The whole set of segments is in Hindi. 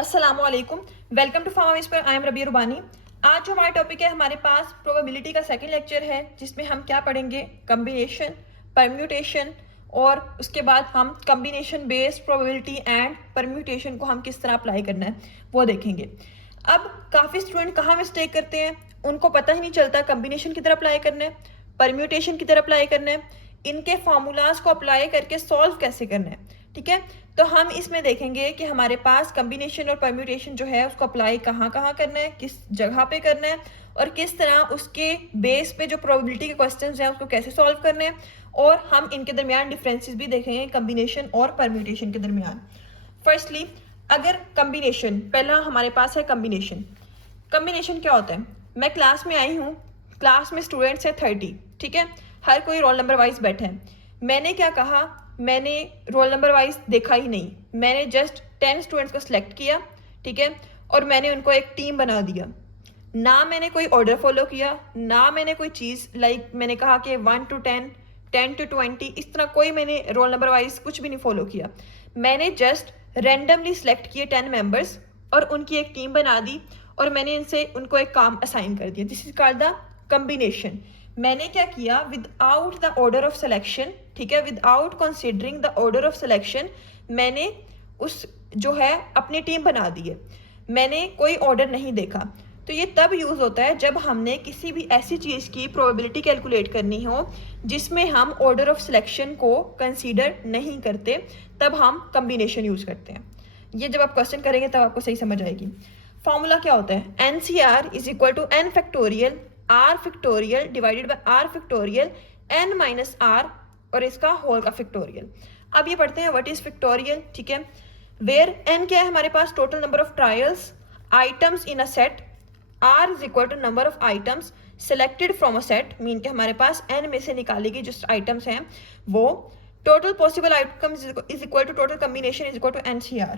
अस्सलामुअलैकुम, वेलकम टू फार्मा पर। आई एम रबी रुबानी। आज जो हमारा टॉपिक है, हमारे पास प्रोबेबिलिटी का सेकंड लेक्चर है, जिसमें हम क्या पढ़ेंगे, कम्बिनेशन, परम्यूटेशन, और उसके बाद हम combination based probability and permutation को हम किस तरह अप्लाई करना है वो देखेंगे। अब काफ़ी स्टूडेंट कहाँ मिस्टेक करते हैं, उनको पता ही नहीं चलता कम्बिनेशन की तरह अप्लाई करना है, परम्यूटेशन की तरह अप्लाई करना है, इनके फार्मूलाज को अप्लाई करके सॉल्व कैसे करना है। ठीक है, तो हम इसमें देखेंगे कि हमारे पास कम्बिनेशन और परम्यूटेशन जो है उसको अप्लाई कहाँ कहाँ करना है, किस जगह पे करना है, और किस तरह उसके बेस पे जो प्रोबेबिलिटी के क्वेश्चंस हैं उसको कैसे सॉल्व करना है, और हम इनके दरमियान डिफरेंसेस भी देखेंगे कम्बिनेशन और परम्यूटेशन के दरमियान। फर्स्टली, अगर कम्बिनेशन, पहला हमारे पास है कम्बिनेशन। कम्बिनेशन क्या होता है, मैं क्लास में आई हूँ, क्लास में स्टूडेंट्स हैं 30, ठीक है, हर कोई रोल नंबर वाइज बैठे हैं। मैंने क्या कहा, मैंने रोल नंबर वाइज देखा ही नहीं, मैंने जस्ट 10 स्टूडेंट्स को सिलेक्ट किया, ठीक है, और मैंने उनको एक टीम बना दिया। ना मैंने कोई ऑर्डर फॉलो किया, ना मैंने कोई चीज़ मैंने कहा कि 1 to 10, 10 to 20, इस तरह कोई मैंने रोल नंबर वाइज कुछ भी नहीं फॉलो किया। मैंने जस्ट रेंडमली सिलेक्ट किए 10 मेंबर्स और उनकी एक टीम बना दी, और मैंने इनसे उनको एक काम असाइन कर दिया। This is called the combination. मैंने क्या किया, without the order of selection, ठीक है, without considering the order of selection, मैंने उस जो है अपनी टीम बना दी है, मैंने कोई ऑर्डर नहीं देखा। तो ये तब यूज़ होता है जब हमने किसी भी ऐसी चीज़ की प्रोबेबिलिटी कैलकुलेट करनी हो जिसमें हम ऑर्डर ऑफ सिलेक्शन को कंसीडर नहीं करते, तब हम कम्बिनेशन यूज़ करते हैं। ये जब आप क्वेश्चन करेंगे तब आपको सही समझ आएगी। फॉर्मूला क्या होता है, NCR is equal to n factorial R factorial divided by R factorial n minus R और इसका होल का फैक्टोरियल। अब ये पढ़ते हैं व्हाट इज फैक्टोरियल, ठीक है, वेयर n क्या है हमारे पास, total number of trials, items in a set, R is equal to number of items selected from a set, mean के हमारे पास n में से निकालेगी जो आइटम्स हैं वो, total possible items is equal to total combination is equal to NCR।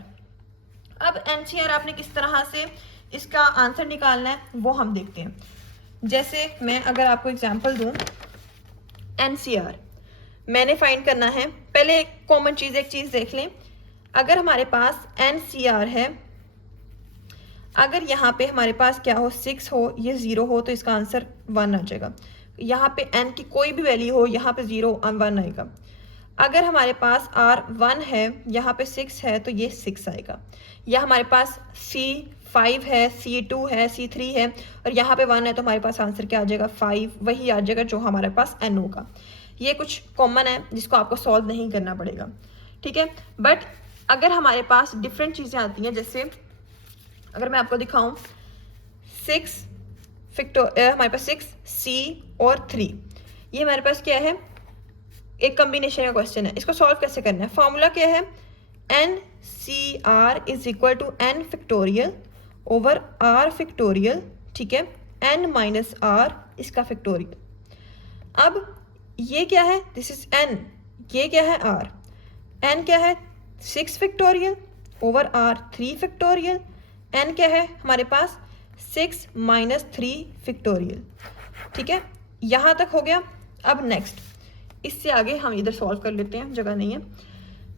अब NCR आपने किस तरह से इसका आंसर निकालना है वो हम देखते हैं। जैसे मैं अगर आपको एग्जांपल दूं, NCR मैंने फाइंड करना है, पहले एक कॉमन चीज़, एक चीज़ देख लें। अगर हमारे पास NCR है, अगर यहाँ पे हमारे पास क्या हो, 6 हो, ये 0 हो, तो इसका आंसर 1 आ जाएगा। यहाँ पे n की कोई भी वैल्यू हो, यहाँ पे 0 1 आएगा। अगर हमारे पास R 1 है, यहाँ पे 6 है, तो ये 6 आएगा। या हमारे पास C 5 है, C 2 है, C 3 है, और यहाँ पे 1 है, तो हमारे पास आंसर क्या आ जाएगा, 5 वही आ जाएगा जो हमारे पास n होगा। ये कुछ कॉमन है जिसको आपको सॉल्व नहीं करना पड़ेगा, ठीक है। बट अगर हमारे पास डिफरेंट चीज़ें आती हैं, जैसे अगर मैं आपको दिखाऊं, 6 हमारे पास 6 C और 3, ये हमारे पास क्या है, एक कम्बिनेशन का क्वेश्चन है। इसको सॉल्व कैसे करना है, फॉर्मूला क्या है, NCR is equal to n factorial over R factorial, ठीक है, n माइनस R इसका फैक्टोरियल। अब ये क्या है, दिस इज n, ये क्या है R, n क्या है 6 factorial over R 3 factorial, n क्या है हमारे पास 6 माइनस 3 फैक्टोरियल, ठीक है, यहाँ तक हो गया। अब नेक्स्ट, इससे आगे हम इधर सॉल्व कर लेते हैं, जगह नहीं है।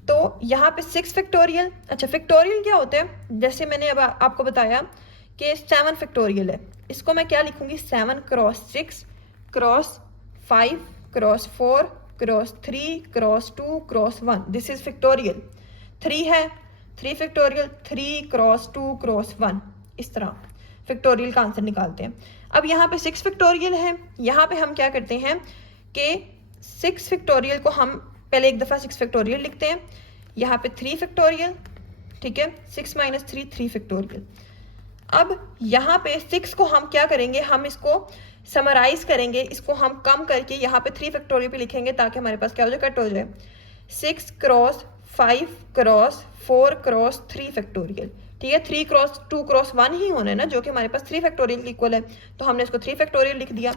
तो यहाँ पे 6 फैक्टोरियल, अच्छा फैक्टोरियल क्या होता है, जैसे मैंने अब आपको बताया कि 7 फैक्टोरियल है, इसको मैं क्या लिखूंगी, 7 cross 6 cross 5 cross 4 cross 3 cross 2 cross 1, this is factorial. 3 है, 3 फैक्टोरियल 3 क्रॉस 2 क्रॉस 1, इस तरह फैक्टोरियल का आंसर निकालते हैं। अब यहाँ पे 6 फैक्टोरियल है, यहाँ पे हम क्या करते हैं कि 6 फैक्टोरियल को हम पहले एक दफ़ा 6 फैक्टोरियल लिखते हैं, यहाँ पे 3 फैक्टोरियल, ठीक है, 6 माइनस 3 3 फैक्टोरियल। अब यहाँ पे 6 को हम क्या करेंगे, हम इसको समराइज करेंगे, इसको हम कम करके यहाँ पे 3 फैक्टोरियल पे लिखेंगे ताकि हमारे पास क्या हो जाए, कट हो जाए। 6 क्रॉस 5 क्रॉस 4 क्रॉस 3 फैक्टोरियल, ठीक है, 3 क्रॉस 2 क्रॉस 1 ही होना है ना, जो कि हमारे पास 3 फैक्टोरियल की इक्वल है, तो हमने इसको 3 फैक्टोरियल लिख दिया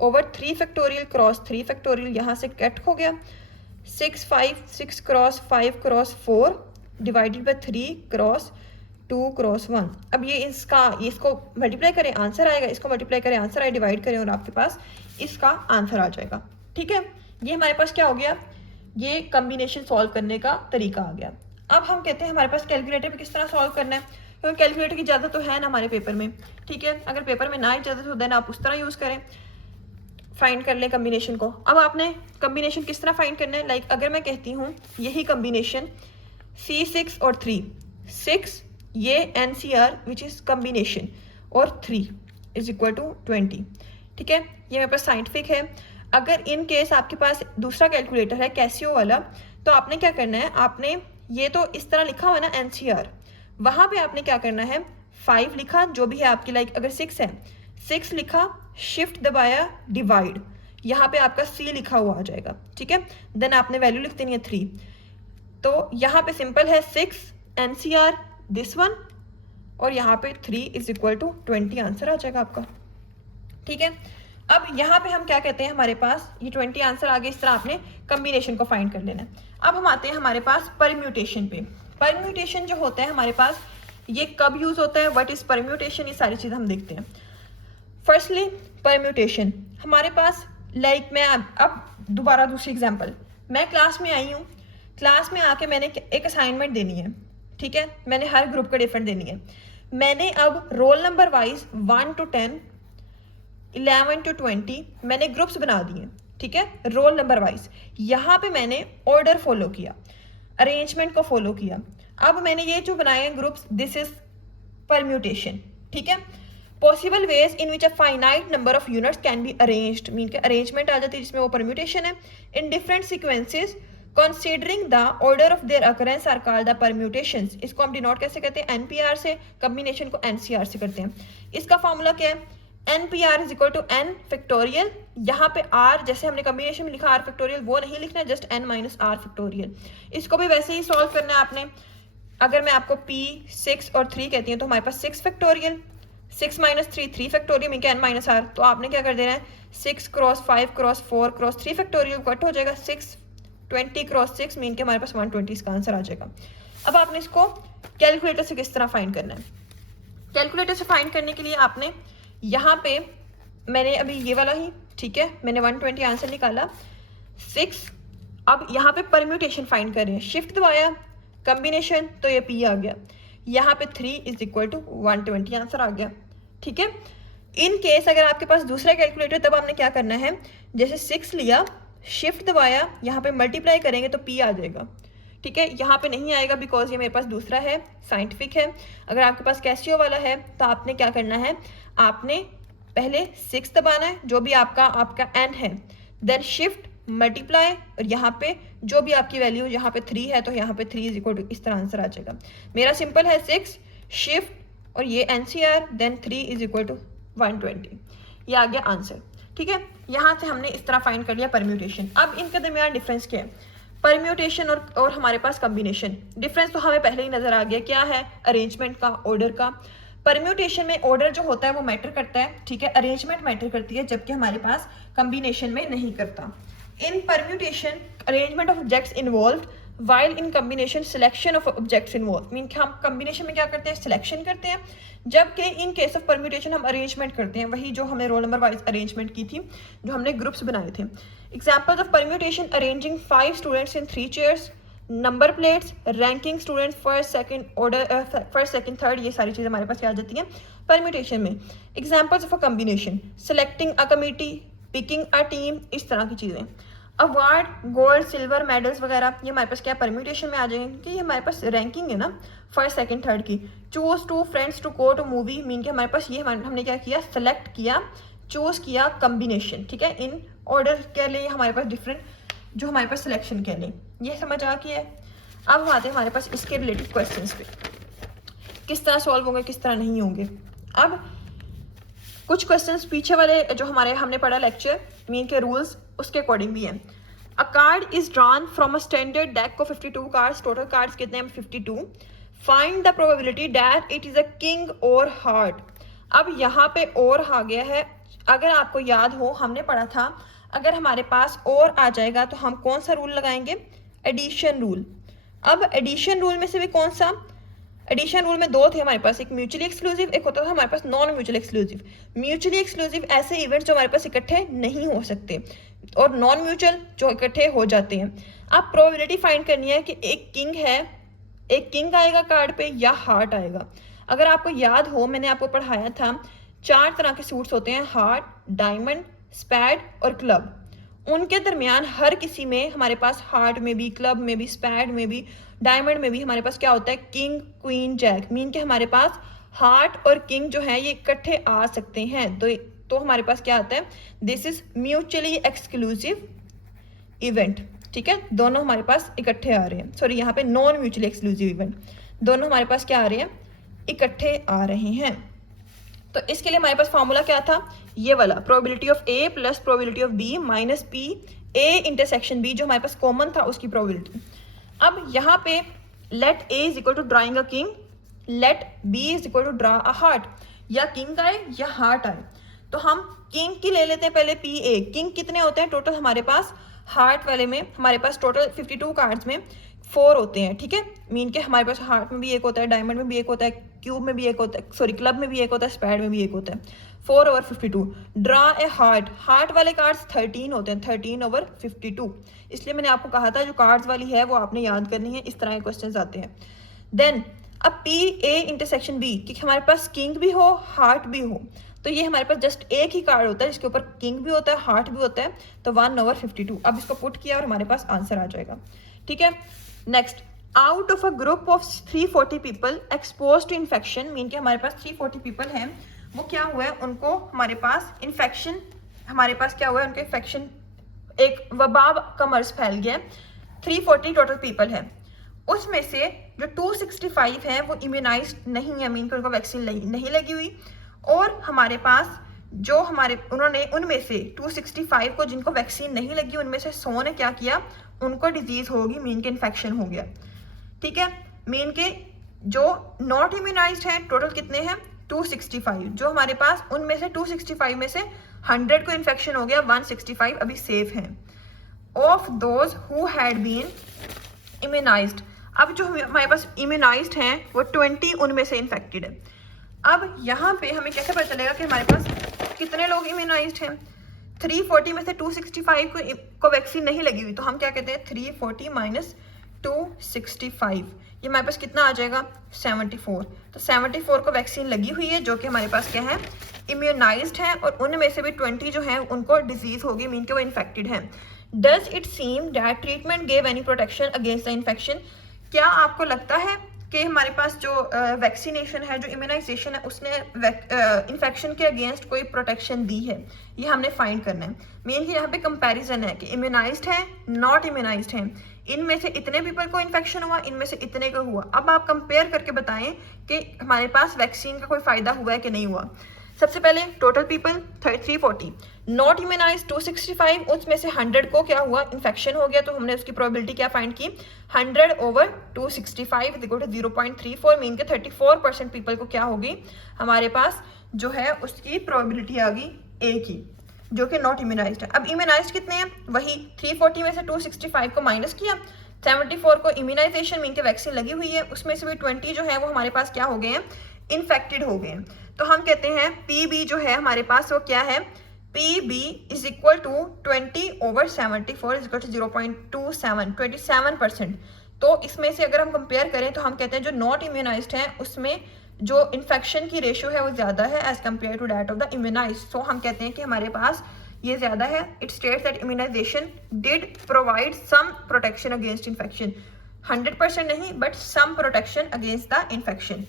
ओवर 3 फैक्टोरियल क्रॉस 3 फैक्टोरियल, यहाँ से कट हो गया। 6 cross 5 cross 4 divided by 3 cross 2 cross 1। अब ये इसको मल्टीप्लाई करें, आंसर आएगा, इसको मल्टीप्लाई करें, आंसर आए, डिवाइड करें और आपके पास इसका आंसर आ जाएगा, ठीक है। ये हमारे पास क्या हो गया, ये कम्बिनेशन सॉल्व करने का तरीका आ गया। अब हम कहते हैं हमारे पास कैलकुलेटर पे किस तरह सॉल्व करना है। क्योंकि कैलकुलेटर की इजाज़त तो है ना हमारे पेपर में, ठीक है। अगर पेपर में ना इजाज़त हो देन आप उस तरह यूज़ करें, फाइंड कर लें कम्बिनेशन को। अब आपने कम्बिनेशन किस तरह फाइंड करना है, लाइक अगर मैं कहती हूँ यही कम्बिनेशन C6 और 3, 6 ये NCR विच इज़ कम्बिनेशन और 3 इज इक्वल टू 20, ठीक है। ये मेरे पास साइंटिफिक है। अगर इन केस आपके पास दूसरा कैलकुलेटर है कैसियो वाला, तो आपने क्या करना है, आपने ये तो इस तरह लिखा हुआ ना NCR, वहाँ पे आपने क्या करना है 5 लिखा जो भी है आपकी, लाइक अगर 6 है 6 लिखा, शिफ्ट दबाया, डिवाइड, यहाँ पे आपका C लिखा हुआ आ जाएगा, ठीक है। देन आपने वैल्यू लिख देनी है 3। तो यहाँ पे सिंपल है 6 NCR दिस वन, और यहाँ पे 3 इज इक्वल टू 20 आंसर आ जाएगा आपका, ठीक है। अब यहाँ पे हम क्या कहते हैं, हमारे पास ये 20 आंसर आ गए। इस तरह आपने कम्बिनेशन को फाइंड कर लेना है। अब हम आते हैं हमारे पास परम्यूटेशन पे। परम्यूटेशन जो होता है हमारे पास, ये कब यूज होता है, व्हाट इज परम्यूटेशन, ये सारी चीज़ हम देखते हैं। फर्स्टली परम्यूटेशन हमारे पास, लाइक मैं अब दोबारा दूसरी एग्जाम्पल, मैं क्लास में आई हूँ, क्लास में आके मैंने एक असाइनमेंट देनी है, ठीक है। मैंने हर ग्रुप का डिफरेंट देनी है। मैंने अब roll number wise 1 to 10, 11 to 20 मैंने ग्रुप्स बना दिए, ठीक है, रोल नंबर वाइज। यहाँ पे मैंने ऑर्डर फॉलो किया, अरेंजमेंट को फॉलो किया। अब मैंने ये जो बनाए हैं ग्रुप्स, दिस इज परम्यूटेशन, ठीक है। Possible ways in which a finite number of units can be arranged, mean के अरेंजमेंट आ जाती है जिसमें वो परम्यूटेशन है। In different sequences considering the order of their occurrence are called the permutations. इसको हम डिनोट कैसे करते हैं, NPR से, कम्बिनेशन को NCR से करते हैं। इसका फॉर्मूला क्या है, NPR is equal to N factorial, यहाँ पे R जैसे हमने कम्बिनेशन में लिखा R फैक्टोरियल वो नहीं लिखना है, just N minus R factorial. इसको भी वैसे ही सॉल्व करना है आपने। अगर मैं आपको P 6 और 3 कहती हूँ तो हमारे पास 6 फैक्टोरियल, 6 माइनस 3 फैक्टोरियल, मीन के N माइनस R। तो आपने क्या कर देना है, 6 cross 5 cross 4 cross 3 factorial cut हो जाएगा, 6 20 क्रॉस 6 मीन के हमारे पास 120 इसका आंसर आ जाएगा। अब आपने इसको कैलकुलेटर से किस तरह फाइंड करना है, कैलकुलेटर से फाइंड करने के लिए आपने यहाँ पे, मैंने अभी ये वाला ही, ठीक है, मैंने 120 आंसर निकाला, 6। अब यहाँ पे परम्यूटेशन फाइंड कर रहे हैं, शिफ्ट दबाया, कम्बिनेशन, तो ये P आ गया। यहाँ पे 3 इज इक्वल टू 120 आंसर आ गया, ठीक है। इन केस अगर आपके पास दूसरा कैलकुलेटर, तब आपने क्या करना है, जैसे 6 लिया, शिफ्ट दबाया, यहाँ पे मल्टीप्लाई करेंगे तो P आ जाएगा, ठीक है। यहाँ पे नहीं आएगा बिकॉज ये मेरे पास दूसरा है, साइंटिफिक है। अगर आपके पास कैसियो वाला है तो आपने क्या करना है, आपने पहले 6 दबाना है, जो भी आपका N है, देन शिफ्ट मल्टीप्लाई, और यहाँ पे जो भी आपकी वैल्यू, यहाँ पे 3 है तो यहाँ पे 3 इज इक्वल टू, इस तरह आंसर आ जाएगा। मेरा सिंपल है 6 शिफ्ट और ये NCR, then 3 is equal to 120, ये आ गया आंसर, ठीक है। यहाँ से हमने इस तरह फाइंड कर लिया परम्यूटेशन। अब इनके दरमियान डिफरेंस क्या है, परम्यूटेशन और हमारे पास कम्बिनेशन, डिफरेंस तो हमें पहले ही नजर आ गया, क्या है, अरेंजमेंट का, ऑर्डर का। परम्यूटेशन में ऑर्डर जो होता है वो मैटर करता है, ठीक है, अरेंजमेंट मैटर करती है, जबकि हमारे पास कम्बिनेशन में नहीं करता। In permutation arrangement of objects involve, while in combination selection of objects involve, mean हम कम्बिनेशन में क्या करते हैं, सिलेक्शन करते हैं, जबकि इन केस ऑफ परम्यूटेशन हम अरेंजमेंट करते हैं, वही जो हमने रोल नंबर वाइज अरेंजमेंट की थी, जो हमने ग्रुप्स बनाए थे। Examples of permutation, arranging 5 students in 3 chairs, number plates, ranking students first second order, first second third, ये सारी चीज़ें हमारे पास आ जाती हैं परम्यूटेशन में। Examples of a combination, selecting a committee, picking a team, इस तरह की चीज़ें। अवार्ड, गोल्ड, सिल्वर मेडल्स वगैरह, ये हमारे पास क्या परम्यूटेशन में आ जाएंगे, क्योंकि ये हमारे पास रैंकिंग है ना, फर्स्ट सेकंड थर्ड की। Choose two friends to go to movie, mean के हमारे पास ये हमने क्या किया, सेलेक्ट किया, चूज किया, कम्बिनेशन, ठीक है। इन ऑर्डर के लिए हमारे पास डिफरेंट, जो हमारे पास सिलेक्शन के लिए, ये समझ आ गया है। अब हम आते हैं हमारे पास इसके रिलेटेड क्वेश्चंस पे, किस तरह सॉल्व होंगे, किस तरह नहीं होंगे। अब कुछ क्वेश्चंस पीछे वाले जो हमने पढ़ा लेक्चर, मीन के रूल्स, उसके अकॉर्डिंग भी है। अ card is drawn from a standard deck of 52 cards, total cards कितने हैं, 52। Find the probability that it is a king और हार्ट। अब यहाँ पे और आ गया है, अगर आपको याद हो हमने पढ़ा था, अगर हमारे पास और आ जाएगा तो हम कौन सा रूल लगाएंगे, एडिशन रूल। अब एडिशन रूल में से भी कौन सा, एडिशन रूल में 2 थे हमारे पास, एक म्यूचुअली एक्सक्लूसिव, एक होता था हमारे पास non mutually exclusive. Mutually exclusive ऐसे इवेंट्स जो हमारे पास इकट्ठे नहीं हो सकते, और नॉन म्यूचुअल जो इकट्ठे हो जाते हैं। आप प्रोबेबिलिटी फाइंड करनी है कि एक किंग है, एक किंग आएगा कार्ड पे या हार्ट आएगा। अगर आपको याद हो, मैंने आपको पढ़ाया था 4 तरह के सूट्स होते हैं, हार्ट, डायमंड, स्पैड और क्लब। उनके दरमियान हर किसी में हमारे पास हार्ट में भी, क्लब में भी, स्पैड में भी, डायमंड में भी हमारे पास क्या होता है, किंग, क्वीन, जैक। मीन के हमारे पास हार्ट और किंग जो है ये इकट्ठे आ सकते हैं। तो हमारे पास क्या आता है, this is mutually exclusive event. ठीक है, दोनों हमारे पास इकट्ठे आ रहे हैं। सॉरी, यहाँ पे नॉन म्यूचुअली एक्सक्लूसिव इवेंट, दोनों हमारे पास क्या आ रहे हैं, इकट्ठे आ रहे हैं। तो इसके लिए हमारे पास फॉर्मूला क्या था, ये वाला, probability of A plus probability of B minus P A intersection B, जो हमारे पास कॉमन था उसकी प्रोबेबिलिटी। अब यहाँ पे let A is equal to drawing a king, let B is equal to draw a heart. या किंग आए या हार्ट आए, तो हम किंग की ले लेते हैं पहले, पी ए। किंग कितने होते हैं टोटल हमारे पास, हार्ट वाले में हमारे पास टोटल 52 कार्ड्स में 4 होते हैं। ठीक है, मीन के हमारे पास हार्ट में भी एक होता है, डायमंड में भी एक होता है, क्यूब में भी एक होता है, सॉरी क्लब में भी एक होता है, स्पैड में भी एक होता है। 4/52। ड्रा ए हार्ट, हार्ट वाले कार्ड्स 13 होते हैं, 13/52। इसलिए मैंने आपको कहा था जो कार्ड्स वाली है वो आपने याद करनी है, इस तरह के क्वेश्चंस आते हैं। देन अब पी ए इंटरसेक्शन बी, क्योंकि हमारे पास किंग भी हो हार्ट भी हो, तो ये हमारे पास जस्ट एक ही कार्ड होता है जिसके ऊपर किंग भी होता है हार्ट भी होता है, तो 1/52। अब इसको पुट किया और हमारे पास आंसर आ जाएगा। ठीक है, next, out of a group of 340 people expose to infection, mean के हमारे पास 340 पीपल हैं, वो क्या हुआ है, उनको हमारे पास इन्फेक्शन, हमारे पास क्या हुआ है, उनके इन्फेक्शन, एक वबा का मर्ज फैल गया। 340 टोटल पीपल है, उसमें से जो 265 है वो इम्यूनाइज्ड नहीं है, मीन के उनको वैक्सीन नहीं लगी हुई। और हमारे पास जो हमारे उन्होंने उनमें से 265 को जिनको वैक्सीन नहीं लगी, उनमें से 100 ने क्या किया, उनको डिजीज होगी, मीन के इन्फेक्शन हो गया। ठीक है, मीन के जो नॉट इम्यूनाइज्ड है टोटल कितने हैं, 265। जो हमारे पास उनमें से 265 में से 100 को इन्फेक्शन हो गया, 165 अभी सेफ हैं। Of those who had been immunized, अब जो हमारे पास इम्यूनाइज्ड हैं वो 20 उनमें से इन्फेक्टेड है। अब यहाँ पे हमें कैसे पता चलेगा कि हमारे पास कितने लोग इम्यूनाइज्ड हैं। 340 में से 265 को वैक्सीन नहीं लगी हुई, तो हम क्या कहते हैं 340 माइनस 265, ये हमारे पास कितना आ जाएगा 74। तो 74 को वैक्सीन लगी हुई है, जो कि हमारे पास क्या है, इम्यूनाइज्ड है, और उनमें से भी 20 जो है उनको डिजीज होगी, मीन के वो इन्फेक्टेड है। Does it seem that treatment gave any protection against the infection, क्या आपको लगता है कि हमारे पास जो वैक्सीनेशन है, जो इम्यूनाइजेशन है, उसने इन्फेक्शन के अगेंस्ट कोई प्रोटेक्शन दी है, ये हमने फाइंड करना है। मेन यहाँ पे कंपैरिजन है कि इम्यूनाइज्ड है नॉट इम्यूनाइज्ड है, इनमें से इतने पीपल को इन्फेक्शन हुआ, इनमें से इतने को हुआ। अब आप कंपेयर करके बताएं कि हमारे पास वैक्सीन का कोई फायदा हुआ है कि नहीं हुआ। सबसे पहले टोटल पीपल 340, नॉट इम्यूनाइज्ड 265, उसमें से 100 को क्या हुआ, इन्फेक्शन हो गया, तो हमने उसकी प्रोबेबिलिटी क्या फाइंड की, 100/265 इज इक्वल टू 0.34, मीन के 34% पीपल को क्या होगी, हमारे पास जो है उसकी प्रोबेबिलिटी आ गई ए की, जो कि नॉट इम्यूनाइज्ड है। अब इम्यूनाइज्ड कितने हैं, वही 340 में से 265 को माइनस किया, 74 को इम्यूनाइजेशन मीन के वैक्सीन लगी हुई है, उसमें से भी 20 जो है वो हमारे पास क्या हो गए हैं, इन्फेक्टेड हो गए हैं। तो हम कहते हैं पी बी जो है हमारे पास वो क्या है, P B is equal to 20/74 is equal to 0.27, 27%। तो इसमें से अगर हम कंपेयर करें तो हम कहते हैं जो नॉट इम्यूनाइज्ड है उसमें जो इन्फेक्शन की रेशियो है वो ज़्यादा है as compare to that of the immunized. So हम कहते हैं कि हमारे पास ये ज़्यादा है। It states that immunization did provide some protection against infection, 100% नहीं but some protection against the infection.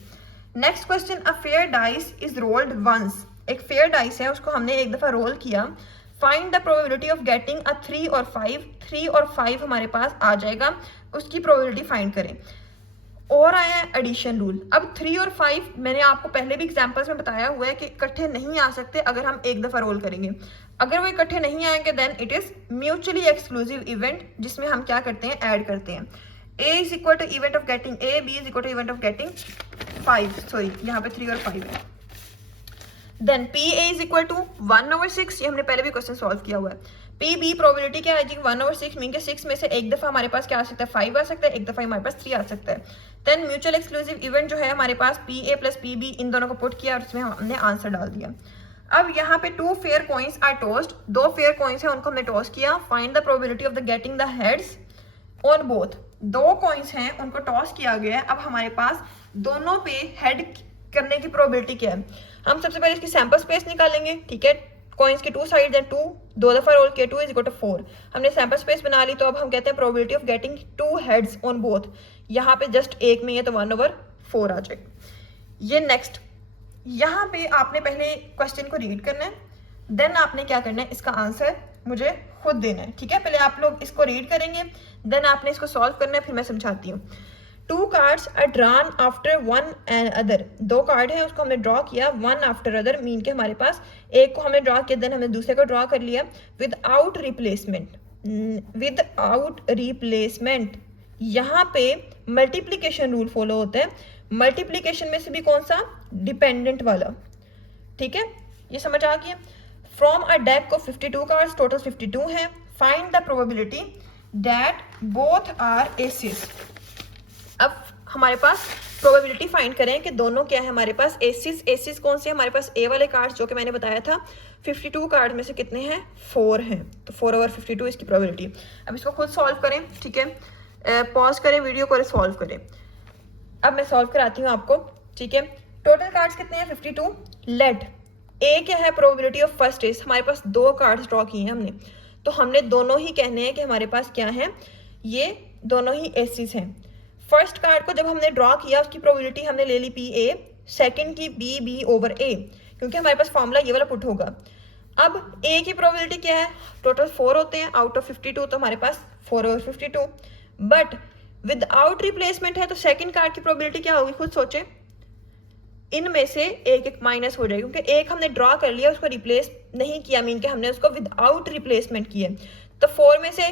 Next question, a fair dice is rolled once, एक फेयर डाइस है उसको हमने एक दफ़ा रोल किया, find the probability of getting a 3 और 5, 3 और 5 हमारे पास आ जाएगा, उसकी प्रोबेबिलिटी फाइंड करें। और आया है एडिशन रूल। अब 3 और 5 मैंने आपको पहले भी एग्जांपल्स में बताया हुआ है कि इकट्ठे नहीं आ सकते अगर हम एक दफ़ा रोल करेंगे। अगर वो इकट्ठे नहीं आएंगे then it is mutually exclusive event, जिसमें हम क्या करते हैं, ऐड करते हैं। A is equal to event of getting A, B is equal to event of getting 5, sorry यहाँ पे 3 और 5 है। Then PA is equal to 1/6, ये हमने पहले भी क्वेश्चन सॉल्व किया हुआ है। PB प्रोबेबिलिटी क्या आएगी 1/6, मीन के 6 में से एक दफ़ा हमारे पास क्या आ सकता है, 5 आ सकता है, एक दफ़ा हमारे पास 3 आ सकता है। देन म्यूचुअल एक्सक्लूसिव इवेंट जो है हमारे पास PA प्लस PB, इन दोनों को पुट किया और उसमें हमने आंसर डाल दिया। अब यहाँ पे 2 fair coins are tossed, 2 fair coins हैं उनको हमने टॉस किया, find the probability of the getting the heads on both. 2 coins हैं उनको टॉस किया गया है, अब हमारे पास दोनों पे हेड करने की प्रोबेबिलिटी क्या है। हम सबसे पहले इसकी सैंपल स्पेस निकालेंगे, ठीक है। कॉइन्स की 2 साइड हैं 2, 2 दफा रोल किया 2 इज इक्वल टू 4। हमने सैंपल स्पेस बना ली, तो अब हम कहते हैं probability of getting 2 heads on both. यहाँ पे जस्ट एक में है तो 1/4 आ जाएगा। ये नेक्स्ट, यहाँ पे आपने पहले क्वेश्चन को रीड करना है, देन आपने क्या करना है, इसका आंसर मुझे खुद देना है, ठीक है। पहले आप लोग इसको रीड करेंगे, देन आपने इसको सॉल्व करना है, फिर मैं समझाती हूँ। 2 cards are drawn after one and other. 2 card है, उसको हमने ड्रॉ किया वन आफ्टर अदर, मीन के हमारे पास एक को हमने ड्रॉ किया, देन हमने दूसरे को ड्रॉ कर लिया विदाउट रिप्लेसमेंट। विदाउट रिप्लेसमेंट यहाँ पे मल्टीप्लीकेशन रूल फॉलो होता है। मल्टीप्लीकेशन में से भी कौन सा, डिपेंडेंट वाला, ठीक है। ये समझ आ गया। From a deck of 52 cards, total 52 है। Find the probability that both are aces. अब हमारे पास प्रोबेबिलिटी फाइंड करें कि दोनों क्या है हमारे पास एसिस। एसिस कौन से, हमारे पास ए वाले कार्ड्स जो कि मैंने बताया था 52 कार्ड में से कितने हैं, 4 हैं, तो 4/52 इसकी प्रोबेबिलिटी। अब इसको खुद सॉल्व करें, ठीक है। पॉज करें वीडियो को, सॉल्व करें। अब मैं सॉल्व कराती हूँ आपको, ठीक है। टोटल कार्ड्स कितने हैं, 52। लेट ए क्या है, प्रोबेबिलिटी ऑफ फर्स्ट एस। हमारे पास 2 कार्ड्स ड्रॉ किए हैं हमने, तो हमने दोनों ही कहने हैं कि हमारे पास क्या है, ये दोनों ही एसिस हैं। फर्स्ट कार्ड को जब हमने ड्रॉ किया उसकी प्रोबेबिलिटी हमने ले ली PA, सेकंड की B/A, क्योंकि हमारे पास फॉर्मूला ये वाला पुट होगा। अब A की प्रोबेबिलिटी क्या है, टोटल 4 होते हैं आउट ऑफ 52, तो हमारे पास 4/52। बट विदाउट रिप्लेसमेंट है, तो सेकंड कार्ड की प्रोबेबिलिटी क्या होगी, खुद सोचे। इनमें से एक माइनस हो जाएगी, क्योंकि एक हमने ड्रॉ कर लिया, उसको रिप्लेस नहीं किया, मीन के हमने उसको विदाउट रिप्लेसमेंट किया, तो 4 में से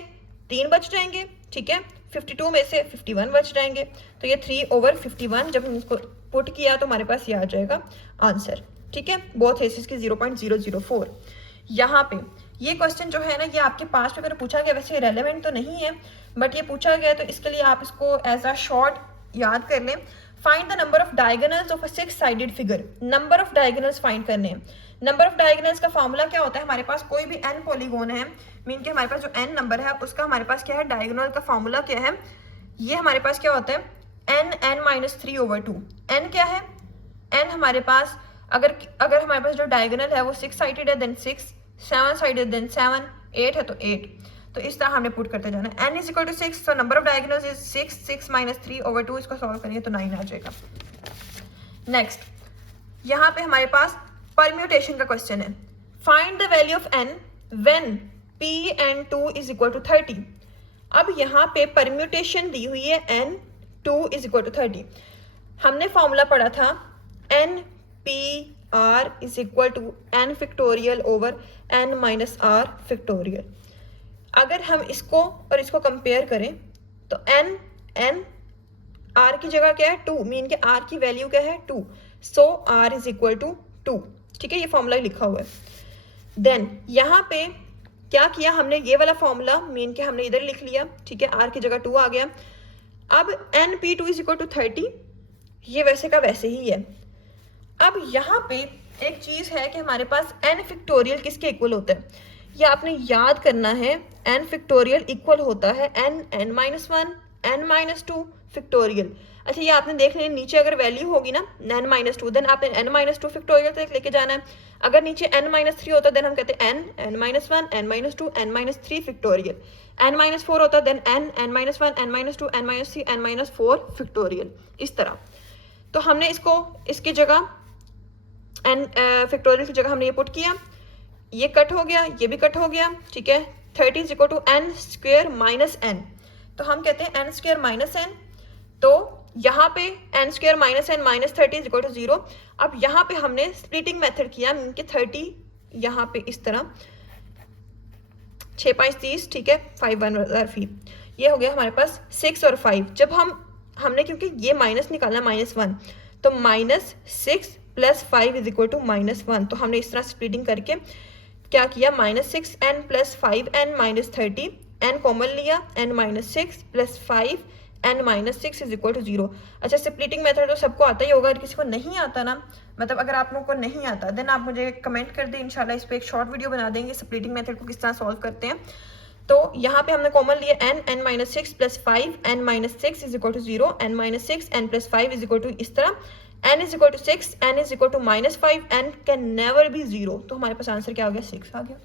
3 बच जाएंगे, ठीक है। 52 में से 51 बच जाएंगे, तो ये 3/51 जब हम इसको पुट किया तो हमारे पास ये आ जाएगा आंसर, ठीक है। बोथ एसिस की 0.004। यहाँ पे ये क्वेश्चन जो है ना, ये आपके पास में अगर पूछा गया, वैसे रेलेवेंट तो नहीं है बट ये पूछा गया, तो इसके लिए आप इसको एज अ शॉर्ट याद कर लें। Find the number of diagonals of a 6 sided figure. Number of diagonals find करने हैं। नंबर ऑफ डायगोनल्स का फॉर्मूला क्या होता है, हमारे पास कोई भी n पॉलीगोन है, मीन के हमारे पास जो n नंबर है उसका हमारे पास क्या है, डायगोनल का फॉर्मूला क्या है, ये हमारे पास क्या होता है, n(-3/2). n क्या है, n हमारे पास अगर हमारे पास जो डायगोनल है वो 6 साइडेड है, देन 6, 7 साइडेड देन 7, 8 है तो 8, तो इस तरह हमने पुट करते जाना है। n = 6, तो नंबर ऑफ डायगोनल्स इज 6, 6 - 3/2, इसको सॉल्व करेंगे तो 9 आ जाएगा। नेक्स्ट, यहाँ पे हमारे पास परम्यूटेशन का क्वेश्चन है। Find the value of n when p(n2 = 30। अब यहाँ पे परम्यूटेशन दी हुई है n2 = 30। हमने फॉर्मूला पढ़ा था npr = n factorial over n - r factorial. अगर हम इसको और इसको कंपेयर करें तो n r की जगह क्या है 2, मीन के r की वैल्यू क्या है 2, सो r = 2, ठीक है। ये फॉर्मूला लिखा हुआ है। देन यहाँ पे क्या किया हमने, ये वाला फॉर्मूला मीन के हमने इधर लिख लिया, ठीक है। r की जगह 2 आ गया। अब np2 = 30, ये वैसे का वैसे ही है। अब यहाँ पे एक चीज है कि हमारे पास n फैक्टोरियल किसके इक्वल होता है, ये आपने याद करना है। n फैक्टोरियल इक्वल होता है n-1 n-2 फैक्टोरियल। अच्छा, ये आपने देख लिया, नीचे अगर वैल्यू होगी ना n-2, देन आपने n-2 फैक्टोरियल तक लेके जाना है। अगर नीचे n-3 होता देन हम कहते हैं n-1 n-2 n-3 factorial. n-4 होता then n-1 n-2 n-3 n-4 factorial, इस तरह। तो हमने इसको इसकी जगह n फैक्टोरियल की जगह हमने ये पुट किया, ये कट हो गया, ये भी कट हो गया, ठीक है। 30 = n² - n, तो हम कहते हैं n² - n, तो यहाँ पे n² - n -30 = 0। अब यहाँ पे हमने स्प्लिटिंग मेथड किया, कि 30 यहाँ पे इस तरह 6 5 30, ठीक है, 5 1 फीट, ये हो गया हमारे पास 6 और 5। जब हमने क्योंकि ये माइनस निकालना -1, तो -6 + 5 = -1, तो हमने इस तरह स्प्लिटिंग करके क्या किया, -6n + 5n - 30, n कॉमन लिया, n - 6 + 5 n - 6 = 0। अच्छा, स्प्लिटिंग मेथड तो सबको आता ही होगा, अगर किसी को नहीं आता ना, मतलब अगर आप लोगों को नहीं आता देन आप मुझे कमेंट कर दें, इंशाल्लाह इस पर एक शॉर्ट वीडियो बना देंगे स्प्लिटिंग मेथड को किस तरह सॉल्व करते हैं। तो यहाँ पे हमने कॉमन लिया n - 6 + 5 n - 6 = 0, n - 6 n + 5 = इस तरह n is equal to 6, n is equal to -5, n can never be 0। तो हमारे पास आंसर क्या हो गया, 6 आ गया।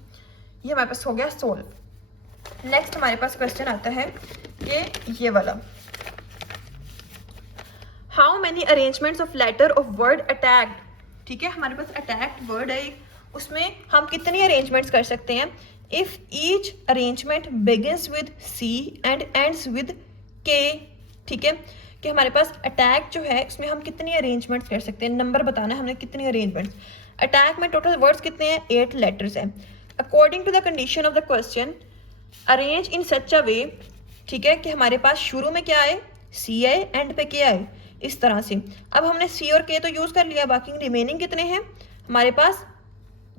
ये हमारे पास हो गया सोल्व। नेक्स्ट हमारे पास क्वेश्चन आता है ये वाला, how many arrangements of letter of word attacked. ठीक है, हमारे पास अटैक्ड वर्ड है, उसमें हम कितनी अरेंजमेंट्स कर सकते हैं। If each arrangement begins with C and ends with K. ठीक है, कि हमारे पास अटैक जो है उसमें हम कितनी अरेंजमेंट्स कर सकते हैं, नंबर बताना है हमने कितनी अरेंजमेंट्स। अटैक में टोटल वर्ड्स कितने हैं, 8 लेटर्स हैं। According to the condition of the question arrange in such a way, ठीक है, कि हमारे पास शुरू में क्या आए, सी आए, एंड पे के आए, इस तरह से। अब हमने सी और के तो यूज कर लिया, बाकी रिमेनिंग कितने हैं हमारे पास,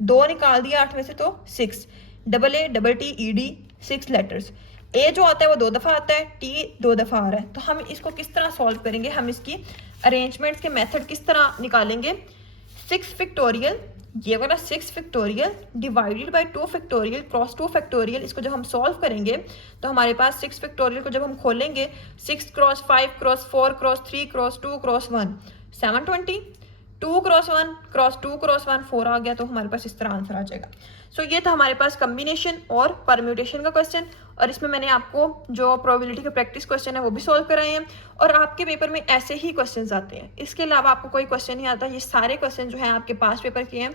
2 निकाल दिया 8 में से, तो 6, double A double T E D, 6 letters. A जो आता है वो 2 दफ़ा आता है, टी 2 दफ़ा आ रहा है। तो हम इसको किस तरह सॉल्व करेंगे, हम इसकी अरेंजमेंट्स के मेथड किस तरह निकालेंगे। 6 फैक्टोरियल, ये वाला 6 factorial divided bye 2 factorial cross 2 factorial, इसको जब हम सॉल्व करेंगे तो हमारे पास 6 फैक्टोरियल को जब हम खोलेंगे, 6 cross 5 cross 4 cross 3 cross 2 cross 1, 720, 2 cross 1 cross 2 cross 1 4 आ गया। तो हमारे पास इस तरह आंसर आ जाएगा। सो ये था हमारे पास कम्बिनेशन और परम्यूटेशन का क्वेश्चन, और इसमें मैंने आपको जो प्रोबेबिलिटी का प्रैक्टिस क्वेश्चन है वो भी सॉल्व कराए हैं, और आपके पेपर में ऐसे ही क्वेश्चंस आते हैं, इसके अलावा आपको कोई क्वेश्चन नहीं आता। ये सारे क्वेश्चन जो हैं आपके पास पेपर के हैं।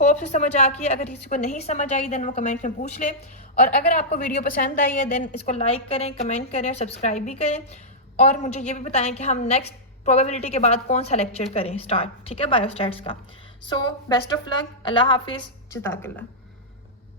होप से समझ आ गई। अगर किसी को नहीं समझ आई देन वो कमेंट में पूछ ले, और अगर आपको वीडियो पसंद आई है देन इसको लाइक करें, कमेंट करें और सब्सक्राइब भी करें, और मुझे ये भी बताएं कि हम नेक्स्ट प्रोबेबिलिटी के बाद कौन सा लेक्चर करें स्टार्ट, ठीक है, बायोस्टैट्स का। सो बेस्ट ऑफ लक, अल्लाह हाफिज़, जज़ाकल्लाह।